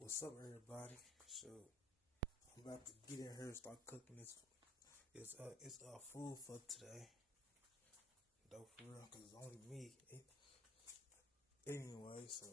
What's up, everybody? So I'm about to get in here and start cooking this. It's food for today. Though for real, cause it's only me anyway. So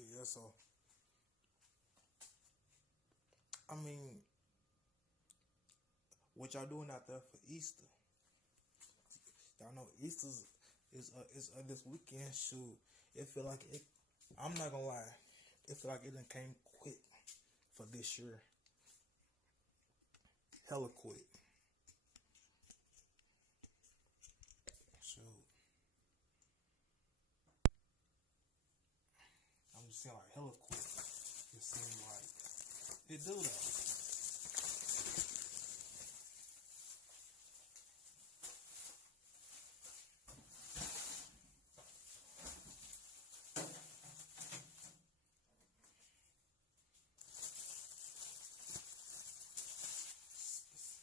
yeah. So I mean, what y'all doing out there for Easter? Y'all know Easter's is this weekend. Shoot, it feel like it. I'm not gonna lie. It feel like it done came quick for this year. Hella quick. Shoot. I'm just saying like hella quick. It seems like it do that.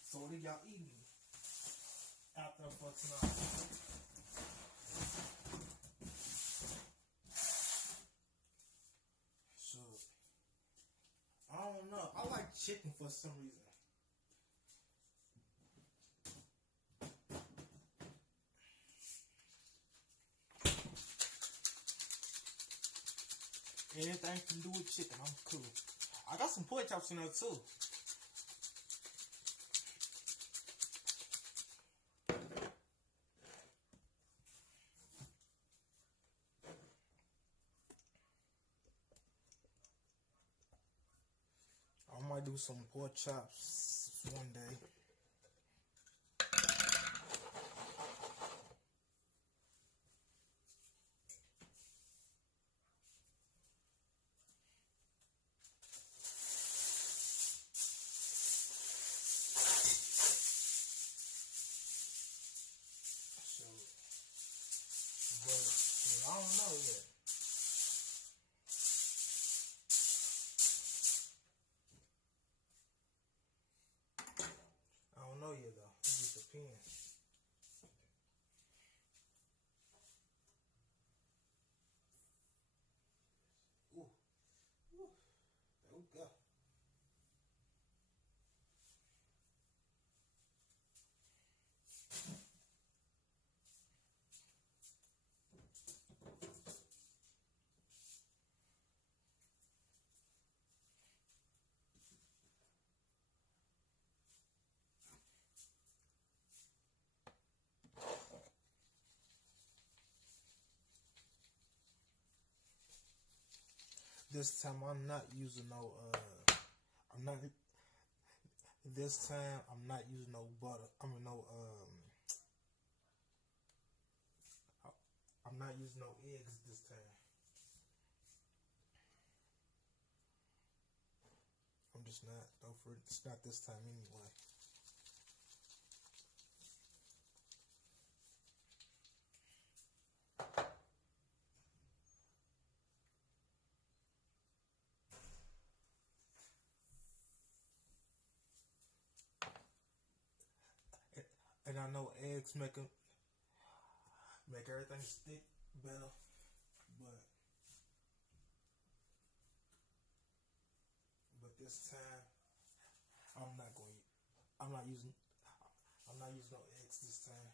So what are y'all eating out there for tonight? So I don't know. I like chicken for some reason. Anything can do with chicken, I'm cool. I got some pork chops in there too. I might do some pork chops one day. So, but I don't know yet. I don't know yet though. It just depends. Ooh, ooh, there we go. This time I'm not using no I'm not this time I'm not using no butter. I mean no I'm not using no eggs this time. I'm just not though for it's not this time anyway. And I know eggs make everything stick better, but this time I'm not going. I'm not using. I'm not using no eggs this time.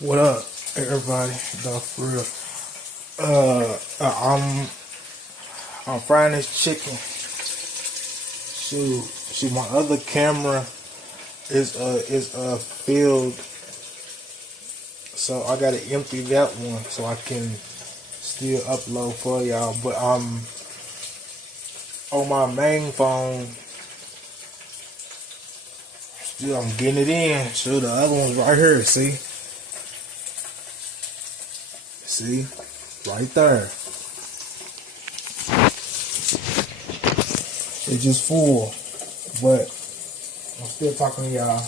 What up, everybody? The for real. I'm frying this chicken. Shoot, my other camera is filled So I gotta empty that one so I can still upload for y'all. But on my main phone, still I'm getting it in. So the other one's right here. See, right there. It's just full, but I'm still talking to y'all.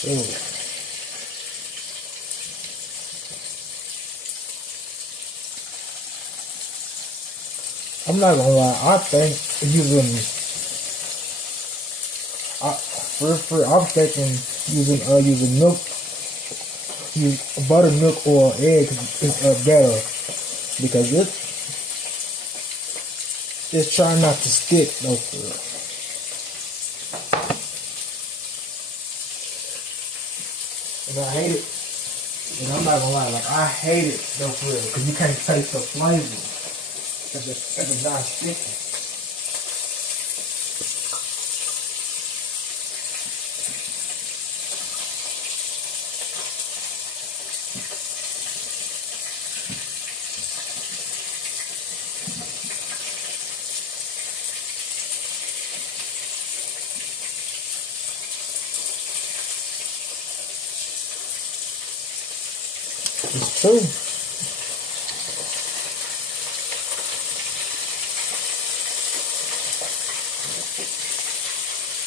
So I'm not gonna lie, I think I'm thinking using milk, use buttermilk or eggs is better because it's trying not to stick though. For real. And I hate it. And I'm not gonna lie, like I hate it though for real, because you can't taste the flavor if it's not sticking. It's true.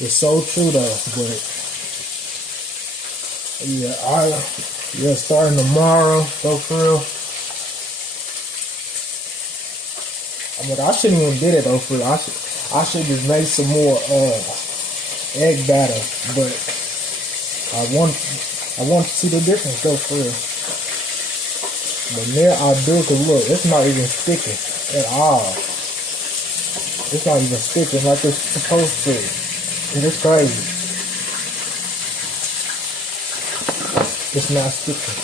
It's so true though, but yeah, starting tomorrow, so for real. I'm like, I shouldn't even did it though for real. I should just make some more egg batter, but I want to see the difference though for real. But now I do, cause look, it's not even sticking at all. It's not even sticking like it's supposed to. And it's crazy. It's not sticking.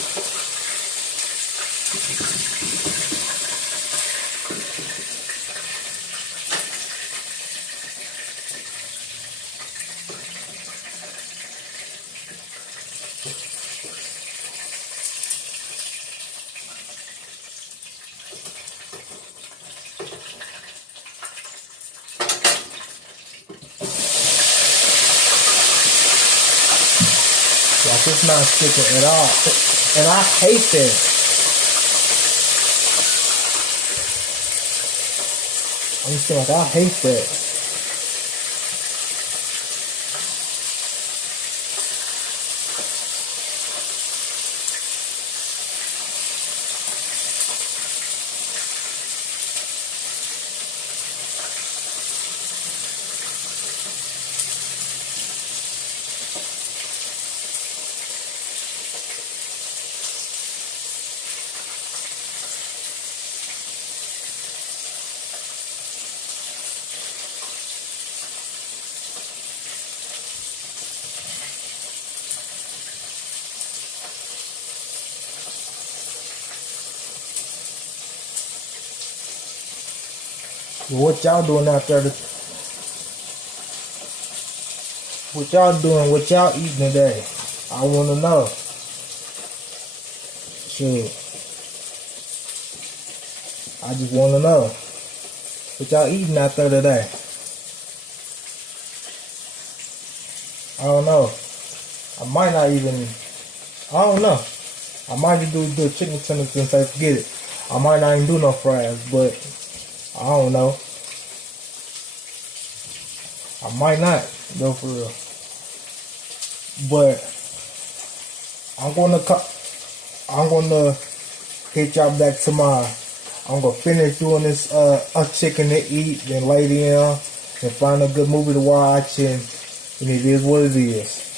Like it's not sticking at all. And I hate that. I'm just saying, like, I hate that. What y'all doing out there? What y'all doing? What y'all eating today? I want to know. Shit. I just want to know. What y'all eating out there today? I don't know. I might not even. I don't know. I might just do chicken tenders and say forget it. I might not even do no fries, but I don't know. I might not go for real. But I'm gonna hit y'all back tomorrow. I'm gonna finish doing this a chicken to eat, then lay down and find a good movie to watch, and it is what it is.